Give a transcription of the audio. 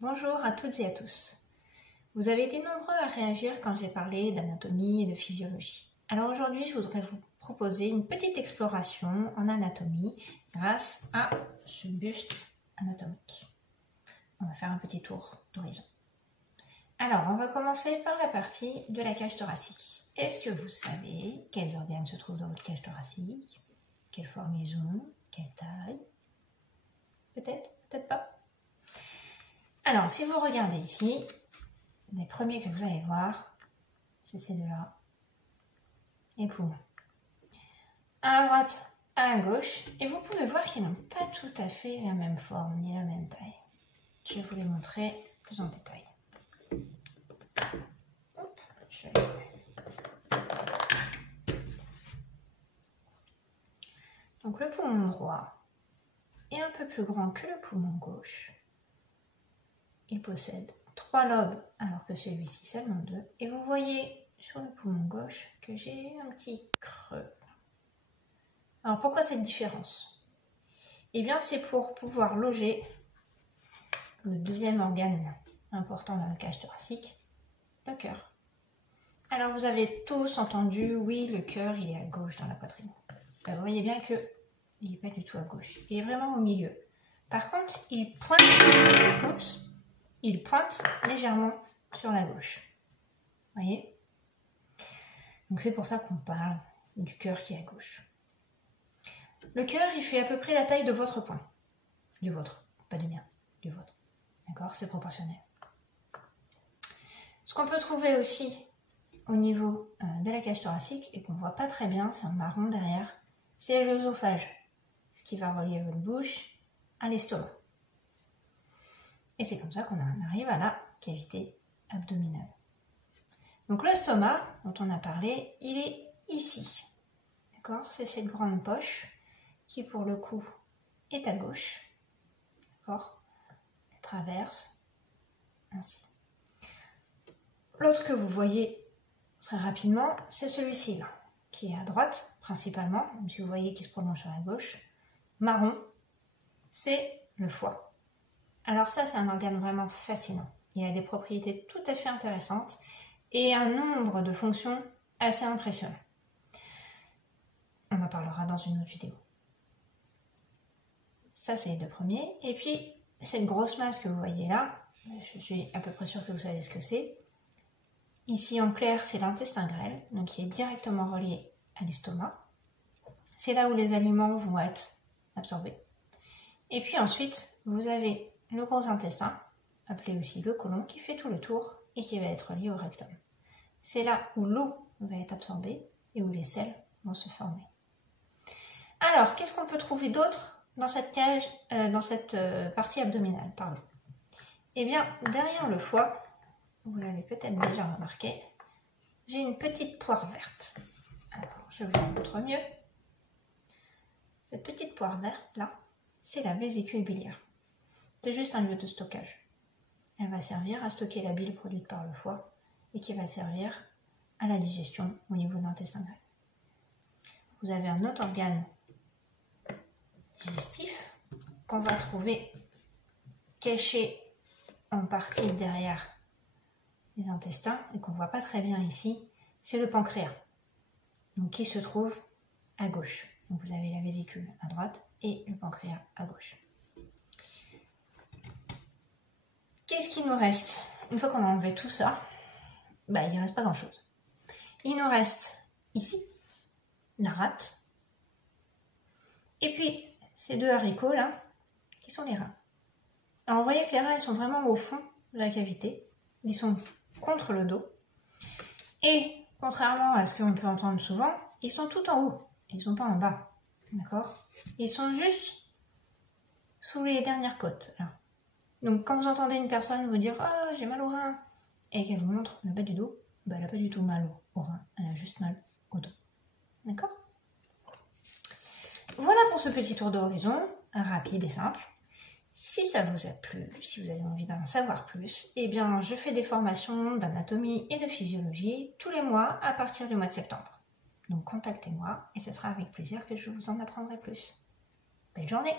Bonjour à toutes et à tous. Vous avez été nombreux à réagir quand j'ai parlé d'anatomie et de physiologie. Alors aujourd'hui, je voudrais vous proposer une petite exploration en anatomie grâce à ce buste anatomique. On va faire un petit tour d'horizon. Alors, on va commencer par la partie de la cage thoracique. Est-ce que vous savez quels organes se trouvent dans votre cage thoracique? Quelle forme ils ont? Quelle taille? Peut-être, peut-être pas. Alors, si vous regardez ici, les premiers que vous allez voir, c'est ces deux-là, les poumons. Un à droite, un à gauche, et vous pouvez voir qu'ils n'ont pas tout à fait la même forme ni la même taille. Je vais vous les montrer plus en détail. Hop, je vais laisser. Donc le poumon droit est un peu plus grand que le poumon gauche. Il possède 3 lobes alors que celui-ci seulement 2. Et vous voyez sur le poumon gauche que j'ai un petit creux. Alors pourquoi cette différence? Eh bien c'est pour pouvoir loger le deuxième organe important dans la cage thoracique, le cœur. Alors vous avez tous entendu, oui, le cœur il est à gauche dans la poitrine. Ben, vous voyez bien qu'il n'est pas du tout à gauche, il est vraiment au milieu. Par contre, il pointe légèrement sur la gauche. Vous voyez? Donc c'est pour ça qu'on parle du cœur qui est à gauche. Le cœur, il fait à peu près la taille de votre poing. Du vôtre, pas du mien, du vôtre. D'accord? C'est proportionnel. Ce qu'on peut trouver aussi au niveau de la cage thoracique et qu'on ne voit pas très bien, c'est un marron derrière, c'est l'œsophage, ce qui va relier votre bouche à l'estomac. Et c'est comme ça qu'on arrive à la cavité abdominale. Donc l'estomac, dont on a parlé, il est ici. D'accord? C'est cette grande poche qui, pour le coup, est à gauche. D'accord? Elle traverse ainsi. L'autre que vous voyez très rapidement, c'est celui-ci là, qui est à droite principalement, même si vous voyez qu'il se prolonge sur la gauche. Marron, c'est le foie. Alors ça, c'est un organe vraiment fascinant. Il a des propriétés tout à fait intéressantes et un nombre de fonctions assez impressionnant. On en parlera dans une autre vidéo. Ça, c'est les deux premiers. Et puis, cette grosse masse que vous voyez là, je suis à peu près sûre que vous savez ce que c'est. Ici, en clair, c'est l'intestin grêle, donc qui est directement relié à l'estomac. C'est là où les aliments vont être absorbés. Et puis ensuite, vous avez le gros intestin, appelé aussi le côlon, qui fait tout le tour et qui va être lié au rectum. C'est là où l'eau va être absorbée et où les selles vont se former. Alors, qu'est-ce qu'on peut trouver d'autre dans cette cage, dans cette partie abdominale, pardon? Eh bien, derrière le foie, vous l'avez peut-être déjà remarqué, j'ai une petite poire verte. Alors, je vous en montre mieux. Cette petite poire verte là, c'est la vésicule biliaire. C'est juste un lieu de stockage. Elle va servir à stocker la bile produite par le foie et qui va servir à la digestion au niveau de l'intestin grêle. Vous avez un autre organe digestif qu'on va trouver caché en partie derrière les intestins et qu'on ne voit pas très bien ici, c'est le pancréas, donc qui se trouve à gauche. Donc vous avez la vésicule à droite et le pancréas à gauche. Qu'est-ce qu'il nous reste? Une fois qu'on a enlevé tout ça, il ne reste pas grand-chose. Il nous reste ici la rate et puis ces deux haricots là qui sont les reins. Alors vous voyez que les reins ils sont vraiment au fond de la cavité, ils sont contre le dos et contrairement à ce qu'on peut entendre souvent, ils sont tout en haut, ils ne sont pas en bas, d'accord? Ils sont juste sous les dernières côtes là. Donc quand vous entendez une personne vous dire « Ah, j'ai mal au rein » et qu'elle vous montre le bas du dos, elle n'a pas du tout mal au rein, elle a juste mal au dos. D'accord? Voilà pour ce petit tour d'horizon, rapide et simple. Si ça vous a plu, si vous avez envie d'en savoir plus, eh bien je fais des formations d'anatomie et de physiologie tous les mois à partir du mois de septembre. Donc contactez-moi et ce sera avec plaisir que je vous en apprendrai plus. Belle journée!